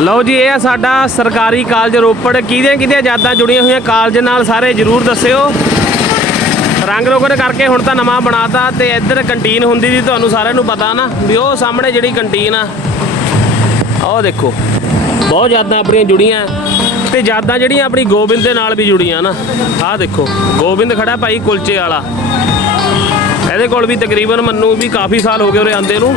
ਲਓ ਜੀ, ਇਹ ਆ ਸਾਡਾ ਸਰਕਾਰੀ ਕਾਲਜ ਰੋਪੜ। ਕਿਹਦੀਆਂ ਕਿਹਦੀਆਂ ਯਾਦਾਂ ਜੁੜੀਆਂ ਹੋਈਆਂ ਕਾਲਜ ਨਾਲ ਸਾਰੇ ਜਰੂਰ ਦੱਸਿਓ। ਰੰਗ ਰੋਗਨ ਕਰਕੇ ਹੁਣ ਤਾਂ ਨਵਾਂ ਬਣਾਤਾ ਤੇ ਇੱਧਰ ਕੰਟੀਨ ਹੁੰਦੀ ਸੀ, ਤੁਹਾਨੂੰ ਸਾਰਿਆਂ ਨੂੰ ਪਤਾ ਨਾ ਵੀ ਉਹ ਸਾਹਮਣੇ ਜਿਹੜੀ ਕੰਟੀਨ ਆ ਉਹ ਦੇਖੋ, ਬਹੁਤ ਯਾਦਾਂ ਆਪਣੀਆਂ ਜੁੜੀਆਂ ਤੇ ਯਾਦਾਂ ਜਿਹੜੀਆਂ ਆਪਣੀ ਗੋਬਿੰਦ ਦੇ ਨਾਲ ਵੀ ਜੁੜੀਆਂ ਨਾ। ਆਹ ਦੇਖੋ, ਗੋਬਿੰਦ ਖੜਾ ਭਾਈ ਕੁਲਚੇ ਵਾਲਾ। ਇਹਦੇ ਕੋਲ ਵੀ ਤਕਰੀਬਨ ਮੰਨੂ ਵੀ ਕਾਫੀ ਸਾਲ ਹੋ ਗਏ ਉਰੇ ਆਂਦੇ ਨੂੰ।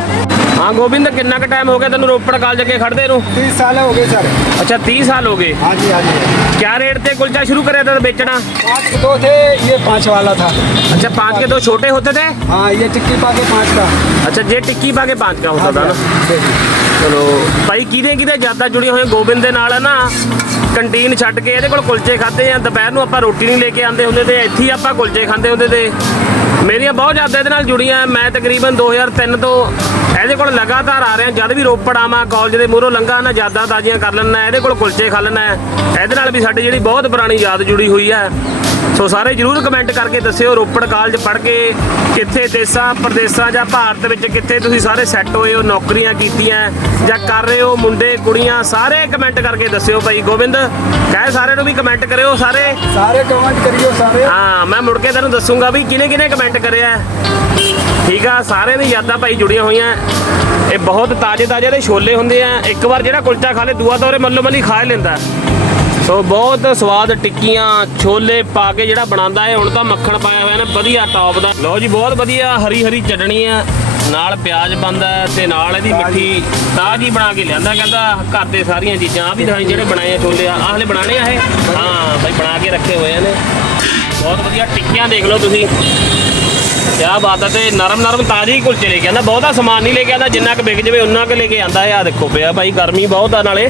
ਹਾਂ ਗੋਬਿੰਦ ਕਿੰਨਾ ਕੁ ਟਾਈਮ ਹੋ ਗਿਆ ਤੈਨੂੰ ਰੋਪੜ ਕਾਲਜ ਅੱਗੇ ਖੜਦੇ ਨੂੰ तीस साल हो गए सर ਅੱਛਾ 30 ਸਾਲ ਹੋ ਗਏ हाँ जी हाँ जी ਕਿਆ ਰੇਟ ਤੇ ਕੁਲਚਾ ਸ਼ੁਰੂ ਕਰਿਆ था बेचना पाँच के दो थे ये पाँच वाला था अच्छा पाँच के दो छोटे होते थे हाँ ये टिक्की पा के पाँच का अच्छा जे टिक्की पा के पाँच का होता था ना देखिए। ਚਲੋ ਭਾਈ ਕਿਹਦੇ ਕਿਹਦੇ ਯਾਦਾਂ ਜੁੜੀਆਂ ਹੋਈਆਂ ਗੋਬਿੰਦ ਦੇ ਨਾਲ ਨਾ ਕੰਟੀਨ ਛੱਡ ਕੇ ਇਹਦੇ ਕੋਲ ਕੁਲਚੇ ਖਾਦੇ ਆ ਦੁਪਹਿਰ ਨੂੰ ਆਪਾਂ ਰੋਟੀ ਨਹੀਂ ਲੈ ਕੇ ਆਂਦੇ ਹੁੰਦੇ ਤੇ ਇੱਥੇ ਹੀ ਆਪਾਂ ਕੁਲਚੇ ਖਾਂਦੇ ਹੁੰਦੇ ਤੇ ਮੇਰੀਆਂ ਬਹੁਤ ਯਾਦਾਂ ਇਹਦੇ ਨਾਲ ਜੁੜੀਆਂ ਮੈਂ ਤਕਰੀਬਨ 2003 ਤੋਂ ਇਹਦੇ ਕੋਲ ਲਗਾਤਾਰ ਆ ਰਿਹਾ। ਜਦ ਵੀ ਰੋਪੜ ਆਵਾਂ, ਕਾਲਜ ਦੇ ਮੂਹਰੋਂ ਲੰਘਾ, ਨਾ ਯਾਦਾਂ ਤਾਜ਼ੀਆਂ ਕਰ ਲੈਣਾ ਇਹਦੇ ਕੋਲ ਕੁਲਚੇ ਖਾ ਲੈਣਾ ਇਹਦੇ ਨਾਲ ਵੀ ਸਾਡੀ ਜਿਹੜੀ ਬਹੁਤ ਪੁਰਾਣੀ ਯਾਦ ਜੁੜੀ ਹੋਈ ਹੈ ਸੋ ਸਾਰੇ ਜਰੂਰ ਕਮੈਂਟ ਕਰਕੇ ਦੱਸਿਓ ਰੋਪੜ ਕਾਲਜ ਪੜ੍ਹ ਕੇ ਕਿੱਥੇ ਦੇਸਾਂ ਪ੍ਰਦੇਸਾਂ ਜਾਂ ਭਾਰਤ ਵਿੱਚ ਕਿੱਥੇ ਤੁਸੀਂ ਸਾਰੇ ਸੈੱਟ ਹੋਏ ਹੋ ਨੌਕਰੀਆਂ ਕੀਤੀਆਂ ਜਾਂ ਕਰ ਰਹੇ ਹੋ ਮੁੰਡੇ ਕੁੜੀਆਂ ਸਾਰੇ ਕਮੈਂਟ ਕਰਕੇ ਦੱਸਿਓ ਭਾਈ ਗੋਬਿੰਦ। ਕਹੇ ਸਾਰਿਆਂ ਨੂੰ ਵੀ ਕਮੈਂਟ ਕਰਿਓ ਸਾਰੇ। ਸਾਰੇ ਕਮੈਂਟ ਕਰਿਓ ਸਾਰੇ। ਹਾਂ ਮੈਂ ਮੁੜ ਕੇ ਤੈਨੂੰ ਦੱਸੂੰਗਾ ਵੀ ਕਿਨੇ ਕਿਨੇ ਕਮੈਂਟ ਕਰਿਆ ਠੀਕ ਆ ਸਾਰਿਆਂ ਦੀ ਯਾਦਾਂ ਭਾਈ ਜੁੜੀਆਂ ਹੋਈਆਂ। ਇਹ ਬਹੁਤ ਤਾਜ਼ੇ ਤਾਜ਼ੇ ਦੇ ਛੋਲੇ ਹੁੰਦੇ ਆ। ਇੱਕ ਵਾਰ ਜਿਹੜਾ ਕੁਲਚਾ ਖਾ ਲੇ ਦੂਆ ਦੌਰੇ ਮੱਲੋ ਮੱਲੀ ਖਾ ਲੈਂਦਾ। ਸੋ ਬਹੁਤ ਸਵਾਦ ਟਿੱਕੀਆਂ ਛੋਲੇ ਪਾ ਕੇ ਜਿਹੜਾ ਬਣਾਉਂਦਾ ਹੈ ਹੁਣ ਤਾਂ ਮੱਖਣ ਪਾਇਆ ਹੋਇਆ ਨੇ ਵਧੀਆ ਟੌਪ ਦਾ। ਲਓ ਜੀ ਬਹੁਤ ਵਧੀਆ ਹਰੀ ਹਰੀ ਚਟਣੀ ਆ ਨਾਲ ਪਿਆਜ਼ ਬੰਦਾ ਤੇ ਨਾਲ ਇਹਦੀ ਮਿੱਠੀ ਤਾਜ਼ੀ ਬਣਾ ਕੇ ਲਿਆਂਦਾ ਕਹਿੰਦਾ ਘਰ ਦੇ ਸਾਰੀਆਂ ਚੀਜ਼ਾਂ ਆ ਵੀ ਦਿਖਾਈ ਜਿਹੜੇ ਬਣਾਏ ਆ ਛੋਲੇ ਆ ਆਹ ਹਲੇ ਬਣਾਣੇ ਆ ਇਹ? ਹਾਂ ਬਈ ਬਣਾ ਕੇ ਰੱਖੇ ਹੋਏ ਨੇ ਬਹੁਤ ਵਧੀਆ ਟਿੱਕੀਆਂ ਦੇਖ ਲਓ ਤੁਸੀਂ। ਕਿਆ ਬਾਤ ਹੈ ਤੇ ਨਰਮ ਨਰਮ ਤਾਜ਼ੀ ਕੁਲਚੇ ਲੈ ਕੇ ਆਂਦਾ ਬਹੁਤਾ ਸਮਾਨ ਨਹੀਂ ਲੈ ਕੇ ਆਂਦਾ ਜਿੰਨਾ ਕੁ ਵਿਕ ਜਵੇ ਉਨਾ ਕੁ ਲੈ ਕੇ ਆਂਦਾ ਆ ਦੇਖੋ ਪਿਆ ਭਾਈ ਗਰਮੀ ਬਹੁਤ ਆ ਨਾਲੇ।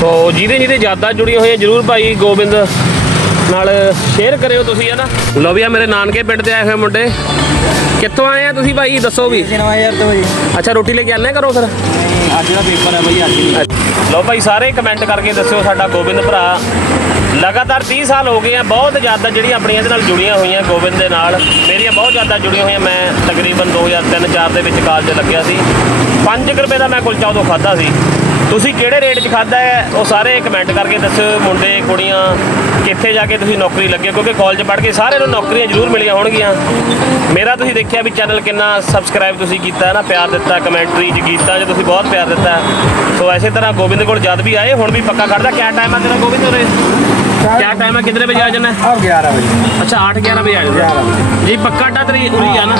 ਸੋ ਜਿਹਦੇ ਜਿਹਦੇ ਜ਼ਿਆਦਾ ਜੁੜੀ ਹੋਈ ਹੈ ਜਰੂਰ ਭਾਈ ਗੋਬਿੰਦ ਨਾਲ ਸ਼ੇਅਰ ਕਰਿਓ ਤੁਸੀਂ ਹਨਾ ਲੋ ਵੀ ਆ ਮੇਰੇ ਨਾਨਕੇ ਪਿੰਡ ਤੇ ਆਏ ਹੋਏ ਮੁੰਡੇ। ਕਿੱਥੋਂ ਆਏ ਆ ਤੁਸੀਂ ਭਾਈ ਦੱਸੋ ਵੀ? ਅੱਛਾ ਰੋਟੀ ਲੈ ਕੇ ਆਣਾ ਕਰੋ ਫਿਰ? ਅੱਜ ਦਾ ਪੇਪਰ ਹੈ ਭਾਈ ਅੱਜ ਲੋ ਭਾਈ ਸਾਰੇ ਕਮੈਂਟ ਕਰਕੇ ਦੱਸਿਓ ਸਾਡਾ ਗੋਬਿੰਦ ਭਰਾ। ਲਗਾਤਾਰ 30 ਸਾਲ ਹੋ ਗਏ ਆ, ਬਹੁਤ ਯਾਦਾਂ ਜਿਹੜੀਆਂ ਆਪਣੀਆਂ ਇਹਦੇ ਨਾਲ ਜੁੜੀਆਂ ਹੋਈਆਂ, ਗੋਬਿੰਦ ਦੇ ਨਾਲ, ਮੇਰੀਆਂ ਬਹੁਤ ਯਾਦਾਂ ਜੁੜੀਆਂ ਹੋਈਆਂ। ਮੈਂ ਤਕਰੀਬਨ 2003-4 ਦੇ ਵਿੱਚ ਕਾਲਜ ਲੱਗਿਆ ਸੀ। 5 ਰੁਪਏ ਦਾ ਮੈਂ ਕੁਲਚਾ ਉਦੋਂ ਖਾਦਾ ਸੀ। ਤੁਸੀਂ ਕਿਹੜੇ ਰੇਟ 'ਚ ਖਾਦਾ ਹੈ? ਉਹ ਸਾਰੇ ਕਮੈਂਟ ਕਰਕੇ ਦੱਸਿਓ। ਮੁੰਡੇ, ਕੁੜੀਆਂ ਕਿੱਥੇ ਜਾ ਕੇ ਤੁਸੀਂ ਨੌਕਰੀ ਲੱਗੇ? ਕਿਉਂਕਿ ਕਾਲਜ ਪੜ੍ਹ ਕੇ ਸਾਰਿਆਂ ਨੂੰ ਨੌਕਰੀਆਂ ਜ਼ਰੂਰ ਮਿਲੀਆਂ ਹੋਣਗੀਆਂ। ਮੇਰਾ ਤੁਸੀਂ ਦੇਖਿਆ ਵੀ ਚੈਨਲ ਕਿੰਨਾ ਸਬਸਕ੍ਰਾਈਬ ਤੁਸੀਂ ਕੀਤਾ ਨਾ ਪਿਆਰ ਦਿੱਤਾ ਕਮੈਂਟਰੀ ਚ ਕੀਤਾ ਜੇ ਤੁਸੀਂ ਬਹੁਤ ਪਿਆਰ ਦਿੱਤਾ ਸੋ ਐਸੇ ਤਰ੍ਹਾਂ ਗੋਬਿੰਦ ਕੋਲ ਜਦ ਵੀ ਆਏ ਹੁਣ ਵੀ ਪੱਕਾ ਖੜਦਾ। ਕਿਆ ਟਾਈਮ ਆ ਤੇਰਾ ਗੋਬਿੰਦ ਉਰੇ? ਕਿਆ ਟਾਈਮ ਆ? ਕਿੰਨੇ ਵਜੇ ਆ ਜਾਣਾ? ਹੈ 11 ਵਜੇ। ਅੱਛਾ 8 11 ਵਜੇ ਆ ਜਾਣਾ। ਜੀ ਪੱਕਾ ਅੱਡਾ ਤੇਰੀ ਉਰੀ ਆ ਨਾ?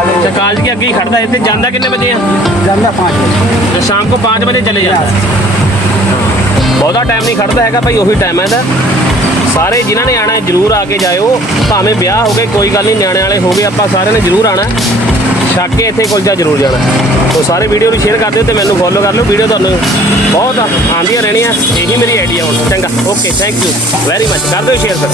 ਅੱਛਾ ਕਾਲਜ ਕੇ ਅੱਗੇ ਹੀ ਖੜਦਾ। ਇੱਥੇ ਜਾਂਦਾ ਕਿੰਨੇ ਵਜੇ ਆ? ਜਾਂਦਾ 5 ਵਜੇ। ਸ਼ਾਮ ਕੋ 5 ਵਜੇ ਚਲੇ ਜਾਂਦਾ। ਬਹੁਤਾ ਟਾਈਮ ਨਹੀਂ ਖੜਦਾ ਹੈਗਾ ਭਾਈ ਉਹੀ ਟਾਈਮ ਹੈ ਇਹਦਾ। ਸਾਰੇ ਜਿਨ੍ਹਾਂ ਨੇ ਆਣਾ ਜਰੂਰ ਆ ਕੇ ਜਾਇਓ। ਭਾਵੇਂ ਵਿਆਹ ਹੋ ਗਏ, ਕੋਈ ਗੱਲ ਨਹੀਂ, ਨਿਆਣੇ ਵਾਲੇ ਹੋ ਗਏ, ਆਪਾਂ ਸਾਰਿਆਂ ਨੇ ਜਰੂਰ ਆਣਾ ਛੱਕ ਕੇ ਇੱਥੇ ਕੁਲਚਾ ਜਰੂਰ ਜਾਣਾ ਸੋ ਸਾਰੇ ਵੀਡੀਓ ਨੂੰ ਸ਼ੇਅਰ ਕਰ ਦਿਓ ਤੇ ਮੈਨੂੰ ਫੋਲੋ ਕਰ ਲਿਓ। ਵੀਡੀਓ ਤੁਹਾਨੂੰ ਬਹੁਤ ਆਉਂਦੀਆਂ ਰਹਿਣੀਆਂ। ਇਹੀ ਮੇਰੀ ਆਈਡੀਆ ਹੁਣ। ਚੰਗਾ। Okay thank you very much ਕਰ ਦਿਓ ਸ਼ੇਅਰ ਫਿਰ।